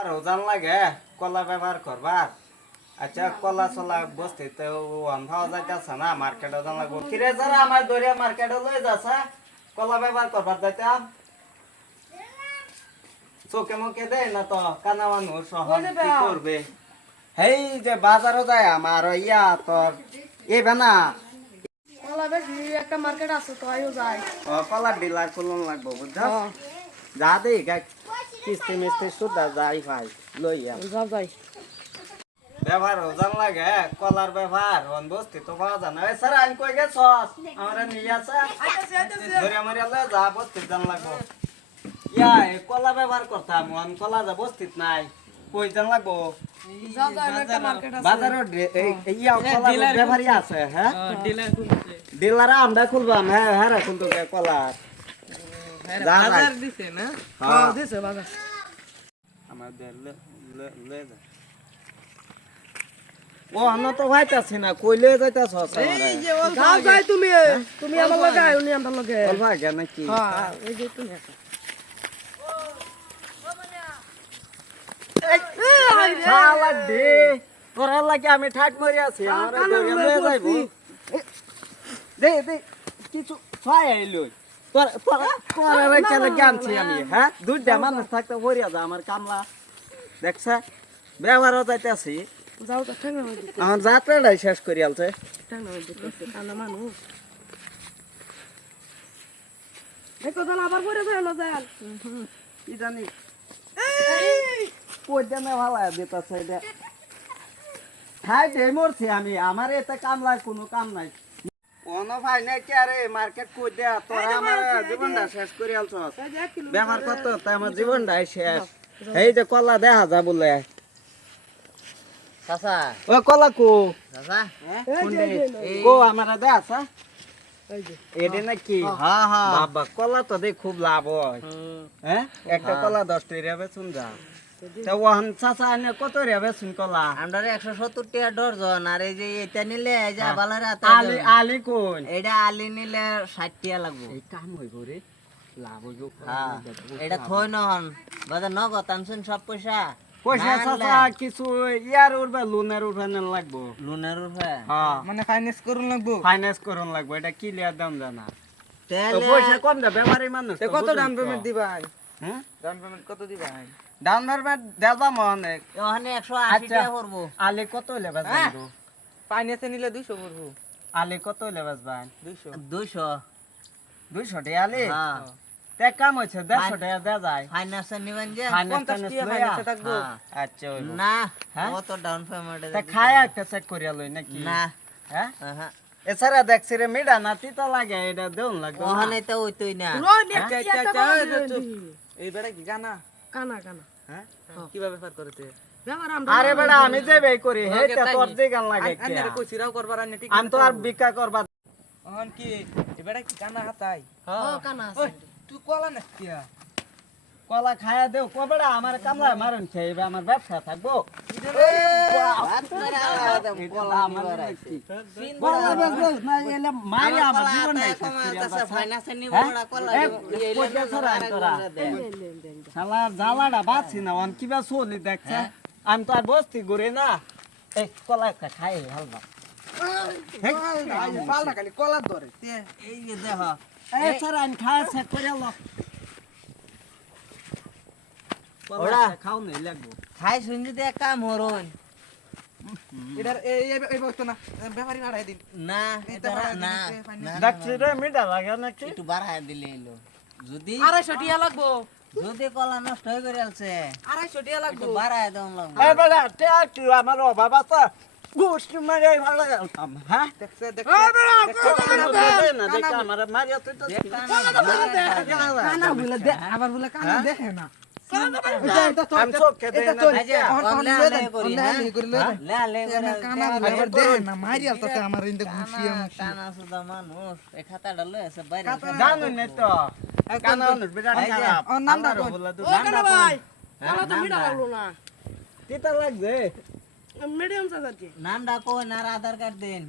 ব্যাপার ওজান লাগে কলা ব্যবহার করবার আচ্ছা কলা চলা বস্তিতে ওয়ান পাওয়া যাইতেছে না মার্কেট ওজান লাগবো কিরে যারা আমার দরিয়া মার্কেটে লয়ে যাচ্ছে কলা ব্যবহার করবার যাইতাম চোখে মুখে দেয় না তো কানা মানুষ সহজ কি করবে এই যে বাজারও যায় আমার ইয়া তোর এবে না কলা বেশি একটা মার্কেট আছে তো আইও যায় কলার ডিলার খুলন লাগবো বুঝছো যা দেই কিস্তি মিস্তি সুদা যাই ভাই লইয়া যা যাই ব্যবহার ওজান লাগে কলার ব্যবহার অন বস্তি তো পাওয়া যায় না স্যার আইন কই গেছস আমরা নিয়ে আছে ধরে মরে লয়ে যা বস্তি জান লাগবো ইয়া কলা ব্যবহার করতাম অন কলা যা বস্তিত নাই কই জান লাগবো যা যাই একটা মার্কেট আছে বাজারও ইয়া কলা ব্যবহারই আছে হ্যাঁ ডিলার আমরা খুলবাম হ্যাঁ হ্যাঁ রাখুন তো কলার বাজার দিছে না হ্যাঁ দিছে বাজার আমাদের লে যা ও আমরা তো ভাইতাছি না কইলে যাইতাছ এই যে ও যাও যাই তুমি তুমি আমার লগে আইও নি আমার লগে বলবা কেন কি হ্যাঁ এই যে তুমি আসো শালা দে তোরা লাগি আমি ঠাট মরি আছি আমরা ধরে লয়ে যাইব দে দে কিছু ছয় আইলো তোর তোরা রেখে লাগি আনছি আমি হ্যাঁ দুইটা মানুষ থাকতে ভরিয়া যা আমার কামলা দেখছ ব্যবহারও যাইতাছি যাও তো ঠেঙ্গা মধ্যে আমার যাত্রাটাই শেষ করি আলছে ঠেঙ্গা মধ্যে কানা মানুষ দেখো তাহলে আবার পরে যায় না যায় কি জানি কই দেনে ভালো দিতাছে দে খাই দে মরছি আমি আমার এতে কামলা কোনো কাম নাই কোনো ভাই নাই কি আরে মার্কেট কই দে তোরা আমার জীবনটা শেষ করে আলছস ব্যবহার করতে তাই আমার জীবনটাই শেষ এই যে কলা দেখা যা বলে চাচা ও কলা কো চাচা কো আমার দেখা এই যে এডে নাকি হ্যাঁ হ্যাঁ বাবা কলা তো দেখ খুব লাভ হয় হ্যাঁ একটা কলা 10 টাকা বেচুন যা তা ওহন চাচা আনে কত রে বেচুন কলা আমরা 170 টাকা ডর্জন আর এই যে এটা নিলে এই যে বালারে আলি আলি কোন এটা আলি নিলে 60 টাকা লাগবে এই কাম হইব রে লাভ হইব হ্যাঁ এটা থই নহন বাজার নগদ আনছেন সব পয়সা পয়সা চাচা কিছু ইয়ার উঠবে লোনের উঠানো লাগবো লোনের উপরে হ্যাঁ মানে ফাইন্যান্স করুন লাগবো ফাইন্যান্স করুন লাগবো এটা কি লিয়ার দাম জানা তো তাহলে পয়সা কম দে ব্যবহারী মানুষ তো কত বুঝুন ডাউন তো। পেমেন্ট দিবাই হ্যাঁ ডাউন পেমেন্ট কত দিবাই ডাউন পেমেন্ট দেবা মনে ওখানে 180 আচ্ছা। টাকা করব আলি কত লেবাস হ্যাঁ? বানবো ফাইন্যান্সে নিলে 200 করব আলি কত লেবাস বান 200 200 টাকা আলি হ্যাঁ তে কাম হচ্ছে 150 টাকা দেয়া যায় ফাইন্যান্সে নিবেন যে ফাইন্যান্স 50 টাকা ফাইন্যান্সে থাকবো আচ্ছা হইব না হ্যাঁ? কত ডাউন পেমেন্ট তা খায় একটা চেক করিয়া লই নাকি না হ্যাঁ হ্যাঁ এছাড়া দেখছি রে মিডা নাতি তো লাগে এটা দেউন লাগবে না। ওখানে তো ওইতই না রই নি একটা এই বেড়া কি গানা কানা কানা হ্যাঁ কিভাবে ব্যাপার করতে ব্যবহার আমরা আরে বেটা আমি যে বেই করি হেটা তোর যে গান লাগে কি আন্নারে কইছিরাও করবার আন্নে ঠিক আমি তো আর বিকা করবা ওহন কি এই বেড়া কি গানা হাতাই ও কানা আছে ওই তুই কলা না কিয়া কলা খায়া দেও কবেড়া আমার কামলা মারন খাইবে আমার ব্যবসা থাকবো কলা আমার নিবার নাকি? আইছে কলা বেচবো না এলে মারি আমার জীবন নাই ফাইন্যান্সে নিব না কলা শালার জ্বালাটা বাঁচছি না অন কিবা চলি দেখছে আমি তো আর বস্তি ঘুরে না এই কলা একটা খাই হালবা পাল্লা খালি কলা ধরে এই যে দেখ এই স্যার আমি খায় চেক করে লো ওরা। খাও নেই লাগবো খাই শুনছি তো এক কাম হরন এটার এই বস্তু না ব্যাপারী ভাড়াই দিন না এটা না না, দেখছি রে মিঠা লাগে নাকি একটু বাড়ায় দিলে এলো যদি 250 টাকা লাগবো যদি কলা নষ্ট হয়ে গেলে আছে 250 টাকা লাগবো একটু বাড়ায় দাও লাগবে এই বেটা তে আমার অভাব আছে গোষ্ঠী মারে ভালো গেলাম হ্যাঁ দেখছে না দেখে আমার মারিয়া তুই তো কানা বলে দে আবার বলে কানা দেখে না আমি চোখ খেতে না এই যে অনলাইন করি হ্যাঁ লে কানা বলে আবার দেখে না মারি আলতাছে আমার ইন্দে ঘুষি কানা সুদা মানুষ এই খাতাটা লয়ে আছে বাইরে জানো না তো কানা বিরাট এই যে, খারাপ ওর নামটা আল্লাহর কোন? বলে তো ও কানা ভাই হ্যাঁ, কানা তো মিঠা লাগলো না তিতা লাগবে মিডিয়াম সাইজ আর কি নাম ডাকো না আধার কার্ড দেন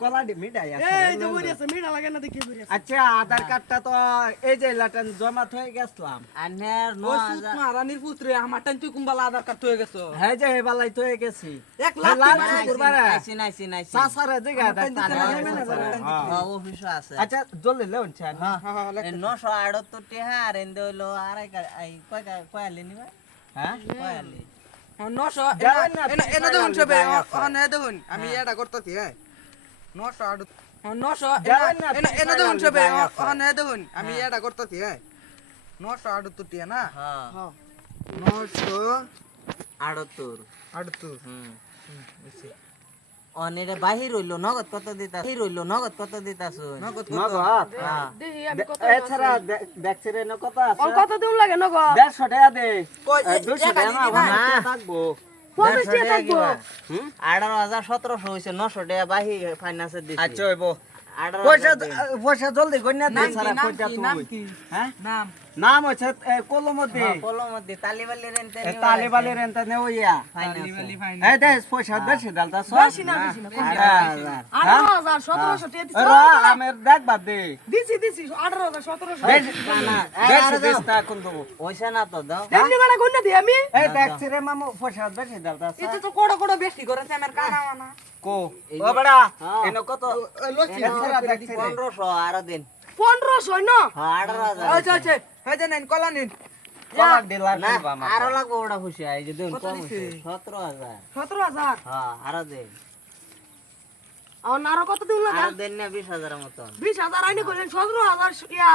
কলা মিঠাই আছে এই যে বড়ি আছে মিঠা লাগে না দেখি বড়ি আছে আচ্ছা আধার কার্ডটা তো এই যে লাটান জমা হয়ে গেছলাম আনের ওই সুত 9000 মারানির পুত্রে আমার টান তুই কুম্বালা আধার কার্ড হয়ে গেছো হ্যাঁ যে হেবালাই তো হয়ে গেছি 1 লাখ লাল টাকা শুকুরবারে নাইছি সাসারে জায়গা অফিস আছে আচ্ছা জলদি লেউন চান হ্যাঁ হ্যাঁ এই 978 টাকা আর এন্ড হইলো আড়াই এই কয় আলি নিবা হ্যাঁ কয় আলি 900 যাবেন না, এনা দেখুন আপনি সবে গায়ে আছে। ওখানে দেখুন আমি এটা করতেছি হ্যাঁ 900 900 যাবেন না, আপনি এনা দেখুন সবে গায়ে আছে। ওখানে দেখুন আমি এটা করতেছি হ্যাঁ 978 টিয়া না হ্যাঁ 978 78 অনেরে বাহির হইলো নগদ কত দিতা বাহির হইলো নগদ কত দিতাছ নগদ নগদ হ্যাঁ দেখি আমি কত এছাড়া দেখছিরে না কত আছে ও কত দিন লাগে নগো 150 টাকা দে কই, 200 টাকা একা না দিবি না? থাকবো 50 টাকা থাকবো 18700 হইছে 900 টাকা বাহির ফাইনান্সে দিছি আচ্ছা হইবো 18,000 পয়সা দিন। পয়সা জলদি গন্যা দে নাম কি সারা নাম কইতা কি নাম তুই কি হ্যাঁ নাম নাম হচ্ছে কলমতি হ্যাঁ, কলমতি তালিবালি রেন্তে তালে বালে রেন্তা নে ওইয়া ফাইনান্স এই দে পয়সা বেশি দালতা সব বেশি না, বেশি না, বেশি না। 18000 1700 টাকা দিছি র আমের দেখ বাদ দে দিছি 18000 1700 বেশি বেশি দিস্তা কোন দেবো পয়সা না তো দাও এমনি মানে গুণ দি আমি এই দেখছিরে মামু পয়সা বেশি দালতা এটা তো কোড়া কোড়া বেশি করেছে আমার কানা মানা কো ও বড়া হ্যাঁ। এনো কত লচ্ছি এছাড়া দেখছিরে 1500 আরো দিন 1500 না হ্যাঁ 18000 আচ্ছা আচ্ছা এই যে নেন কলা নিন কলার ডিলার না কিনবা আমার আরো লাগবে ওটা খুশি এই যে দিন কত কম দিছে? 17000 17000 হ্যাঁ আরো দিন আর নারো কত দিন লাগে আরো দেন না 20000 এর মতন 20000 আইনে কইলেন 17000 ইয়া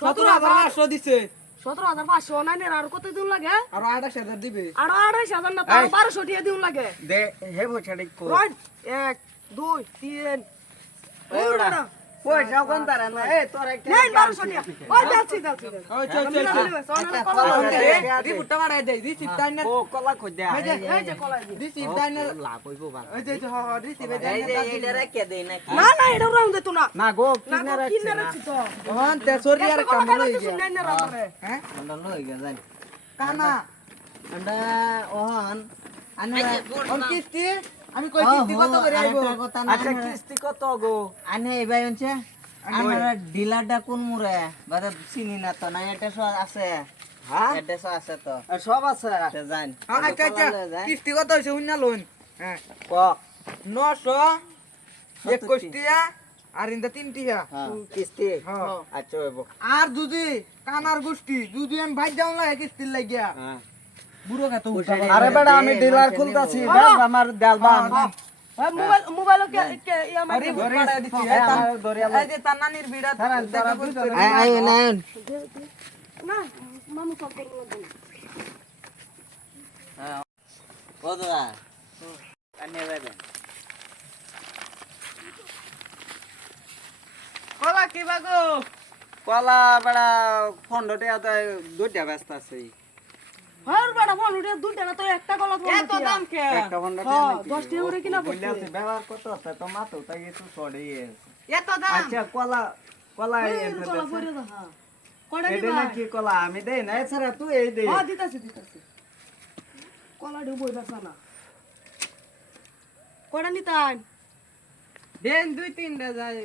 17000 17500 দিছে 17500 নাইনে আর কত দিন লাগে আর 28000 দিবে আর 28000 না তার 1200 টাকা দিন লাগে দে হে পয়সাটা কো রাইট 1 2 3 ওইটা পয়সা কোন তারা না এই তোরা কি নেন 1200 টাকা ওই যাচ্ছি ওই চল চল রিপোর্টটা বাড়াই দেই দিছি তাইনা ও কলা কই দে এই যে কলাই দি দিছি তাইনা লাভ হইবো বা ওই যে হ হ দিছি এই যে এইটা রেখে দেই না না না এটা রাউন্ড দে তো না না গো না কিনা তো রাখছি কিনে না রাখছি তো হন তে সরিয়ার কাম লই গিয়া শুনাই না রাউন্ডে হ্যাঁ আমরা লই গেছেন কানা আমরা ওহন আনে অন কিস্তি আমি কই কিস্তি কত করে আইবো আচ্ছা কিস্তি কত গো আনে এই ভাই হচ্ছে আমরা ডিলারটা কোন মুরে বাদে চিনি না তো না এটা সব আছে হ্যাঁ এটা সব আছে তো সব আছে এটা জান আচ্ছা আচ্ছা কিস্তি কত হইছে উন্না লোন হ্যাঁ ক 921 টিয়া আর ইন্দা 3 টিয়া কিস্তি হ্যাঁ আচ্ছা হইবো আর যদি কানার গোষ্ঠী যদি আমি ভাই যাও না কিস্তি লাগিয়া হ্যাঁ বুড়ো খাতো আরে বেটা আমি ডিলার খুলতাছি দেখ আমার দেলবান মোবাইল কে ইয়া মারি রিপোর্ট বাড়াই দিছি এই আমার দরিয়া এই যে তার নানির বিড়া দেখা করতে আই নাই না মামু কল করব ও দাদা আনে ভাই কলা কি বাগো কলা বেড়া 15 টাকা দুইটা ব্যস্ত আছে হর বড় ফোন উঠে দুইটা না তো একটা কলা ফোন এত দাম কে একটা 15 হ্যাঁ টাকা 10 টাকা করে কিনা পড়ছে বললাছি ব্যবহার কত আছে তো মাত্র তাই কিছু ছড়ে এত দাম আচ্ছা কলা কলা কলা পরে দাও হ্যাঁ কড়া এটা দিবা নাকি কলা আমি দেই না এছাড়া তুই এই দে হ্যাঁ দিতাছি কলা ডুবই দাস না কড়া নিতান দেন 2-3 টা যায়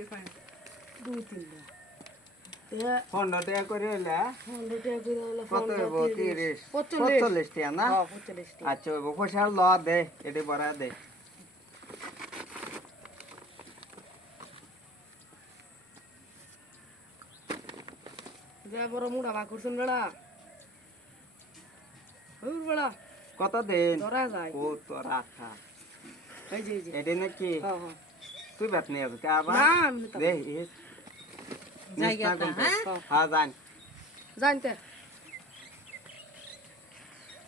2-3 টা এ 15 টাকা করে হইলে 100 টাকা করে হলো কত হইব 30 45 45 টাকা না হ্যাঁ 45 টাকা আচ্ছা হইব পয়সা ল দে এটি বড়া দে যা বড় মুড়া বা করছুন বেড়া হুর বেড়া কত দিন ধরা যায় ও তো রাখা এই যে এটি নাকি হ্যাঁ হ্যাঁ তুই বাত নিয়ে আবে আবার না আমি নিতাম দে এই জায়গাটা, হ্যাঁ? হ্যাঁ জান জানতে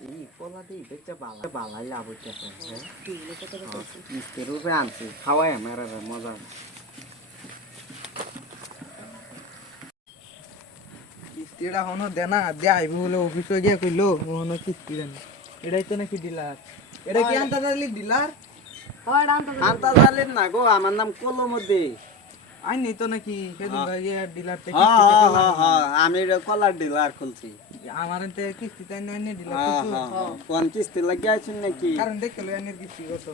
এই কলা দি দেখতে ভালো ভালো লাভ হচ্ছে হ্যাঁ তুই কত কত মিষ্টি রূপে আনছি খাওয়াই আমার মজা কিস্তিটা হনো দেনা দে আইব বলে অফিসে গিয়ে কইলো হনো কিস্তি দেন এটাই তো নাকি ডিলার এটা কি আনতা দিলি ডিলার হয় রান্তা আনতা জালেন না গো আমার নাম কলমদ্দি আইনি তো নাকি সেদিন ভাই ডিলার থেকে হ্যাঁ হ্যাঁ হ্যাঁ আমি কলার ডিলার খুলছি আমার এতে কিস্তি তাই না ডিলার হ্যাঁ হ্যাঁ কোন কিস্তি লাগিয়ে আছেন নাকি কারণ দেখতে লো এনের কিস্তি কত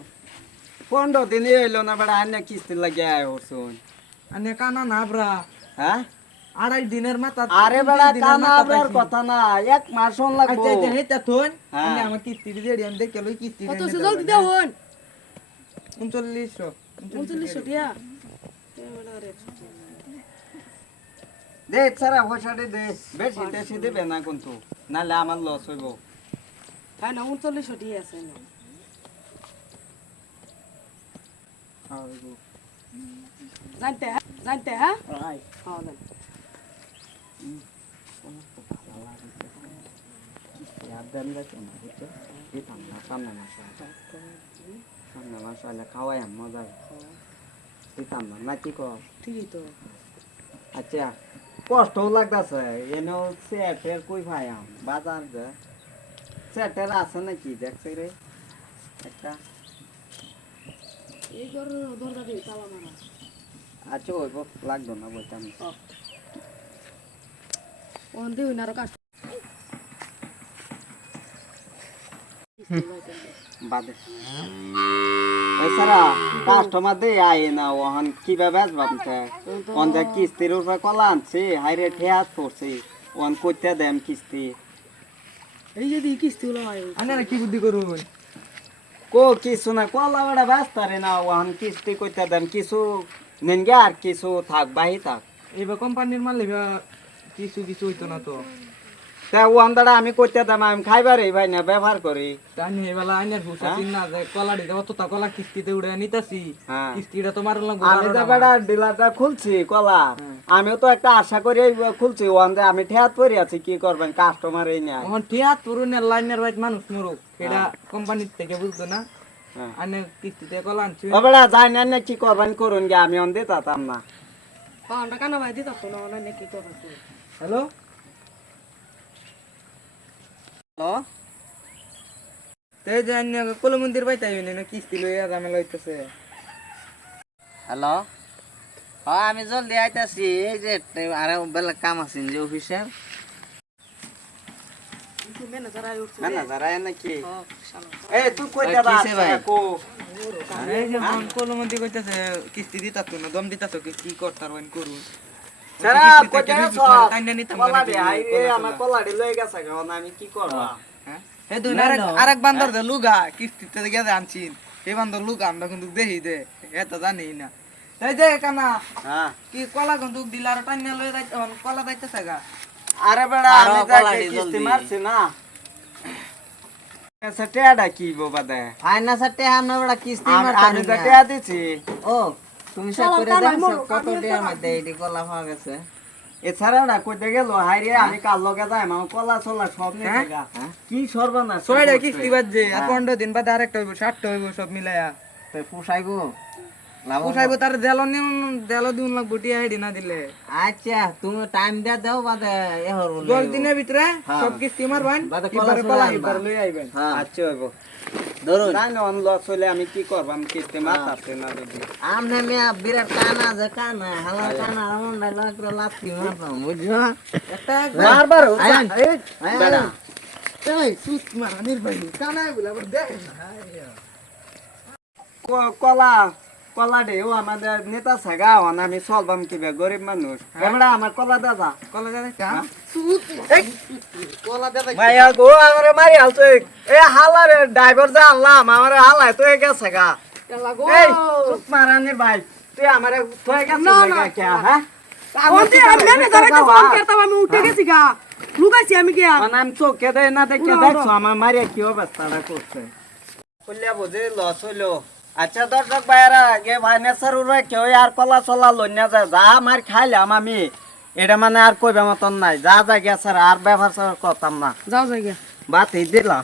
15 দিন এলো না বেড়া আন্য কিস্তি লাগিয়ে আয় হরছুন আনে কানা না ব্রা হ্যাঁ 2.5 দিনের মাথা আরে বেড়া কানা আবরার কথা না 1 মাস হন লাগবো আচ্ছা হেতা থন হ্যাঁ। আনে আমার কিস্তি দিয়ে আমি দেখে লই কিস্তি কত সে জলদি দাও হন 3900 3900 টিয়া দে সারা পয়সাটি দে বেশি টেশি দেবে না কিন্তু নাহলে আমার লস হইব হ্যাঁ না 3900 টিয়া আছে না জানতে হ্যাঁ হ্যাঁ জান খাওয়াই মজা দিতাম না না কি কর ঠিকই তো আচ্ছা কষ্টও লাগতেছে এনেও সেটের কই ভাইয়াম বাজার যে সেটের আছে নাকি দেখছে রে একটা এই ঘর দরজা দিয়ে তালা মারা আচ্ছা ওইব লাগতো না বলতাম ওন দিও না আর কাজ বাদে এছাড়া কাস্টমার দিয়ে আয় না ওহন কিভাবে আসবামতে ওন যে কিস্তির উপরে কলা আনছে হাইরে ঠেয়াত পড়ছে ওন করতে দেম কিস্তি এই যদি কিস্তি হলো হয় আনে কি বুদ্ধি করুন কো কিছু না কলা বেড়া ব্যস্ত রে না ওহন কিস্তি করতে দেন কিছু নেনগে আর কিছু থাক বাহি থাক এইবার কোম্পানির মাল লিবা কিছু কিছু হইতো না তো তা ওহন দাঁড়া আমি করতে দেম আমি খাইবারই ভাই না ব্যবহার করি জানি এবেলা আইনের হুসা হ্যাঁ? চিন্না যে কলা দিতে অত তা কলা কিস্তিতে উড়ে নিতাছি হ্যাঁ। কিস্তিটা তোমার লাগবে আমি তো বেড়া ডিলারটা খুলছি কলা আমিও তো একটা আশা করি খুলছি ওয়ান যে আমি ঠেয়াত পড়ে আছি কি করবেন কাস্টমার এই না এখন টিয়াত পুরুনের লাইনের বাইত মানুষ মরুক এটা কোম্পানির থেকে বুঝতো না হ্যাঁ। আনে কিস্তিতে কলা আনছি ও বেড়া যাই না কি করবেন করুন গে আমি অন দিতাম না হ্যাঁ আমরা কানা ভাই দিতাম তো না নাকি তো হ্যালো হ্যালো তে যে আন্য কল মন্দির বাইতে আইবেন না কিস্তি লইয়া ঝামেলা হইতেছে হ্যালো হ্যাঁ আমি জলদি আইতাছি এই যে আরে বেলা কাম আছে যে অফিসের কিন্তু ম্যানেজার আই উঠছে না না যারা নাকি হ্যাঁ শালা এই তুই কই ওই যাবা কিসে ভাই? কো এই যে কল মন্দির কইতাছে কিস্তি দিতাছ না দম দিতাছ কি করতার ওইন করুন সারা কিস্তি কই থেকে যাবা বিদ্যুৎ মারা টাইনা নিতাম কলা না দে নাকি? আই রে আমার কলাডি লই গেছে এখন আমি কি করব হ্যাঁ? এই দুই আরেক বান্দর দে লুগা কিস্তিতে গেছে আনছিন এই বান্দর লুগা আমরা কিন্তু দেখি দে এটা জানি না এই যে কানা হ্যাঁ কি কলা কিন্তু ডিলার টাইনা লই যাইতে কলা যাইতেছে গা আরে বেড়া আরো আমি কলাডি যাকে কিস্তি জলদি। মারছি না এসে টেডা কি বাবা দে ফাইনা সাথে আমরা বড় কিস্তি আমি মারতাম তো টেডা দিছি ও তুমি সব করে দেখছো কত টাকা মধ্যে এটি কলা পাওয়া গেছে এছাড়া ওরা কইতে গেল হাইরে আমি কাল লগে যাই আমার কলা চলা সব নিয়ে গা কি সর্বনাশ ছয়টা কিস্তি বাজছে আর 15 দিন বাদে আরেকটা হইব 60টা হইব সব মিলায়া তো পোষাইবো লাভ পুষাইব তার দেলো দিন লাগবো টিয়া হেডি না দিলে আচ্ছা তুমি টাইম দিয়া দাও বাদে এ হরবো 10 দিনের ভিতরে সব কিস্তি মারবান বাদে এবারে কলা কলা আনবা। এবার লই আইবেন হ্যাঁ আচ্ছা হইব ধরুন না না অন লস হইলে আমি কি করব আমি কিস্তি মারতাছি না যদি আমনে মিয়া বিরাট কানা যে কানা হালা কানা আমন নাই লাগরে লাত্তি মারতাম বুঝছো একটা বারবার আয়ান। এই বেড়া এই সুত মারা নির্বাহী কানা বলে আবার দেখ কলা কলা দে ও আমাদের নেতা সাগা হন আমি চলবাম কিবে গরিব মানুষ এমড়া আমার কলা দাদা কলা দাদা কা কলা দে ভাই গো আমারে মারি আলতো এ হালারে ড্রাইভার যা আনলাম আমারে হালাই তো গেছে গা লাগো এই চুপ মারানির ভাই তুই আমারে তুই গেছে না, না। কে হ্যাঁ ওতে আমি ম্যানেজার কে ফোন করতাম আমি উঠে গেছি গা লুকাইছি আমি গিয়া মানে আমি চোখে দেয় না দেখে দেখছো আমার মারিয়া কি অবস্থাটা করছে বললে বুঝে লস হইলো আচ্ছা দর্শক ভাইরা গে ফাইন্যান্সার উড়ে কেউ আর কলা চলা লইনা যায় যা মার খাইলাম আমি এটা মানে আর কইবে মতন নাই যা যা গেছে আর ব্যবহার করতাম না যাও যাই গিয়া বাত দিলাম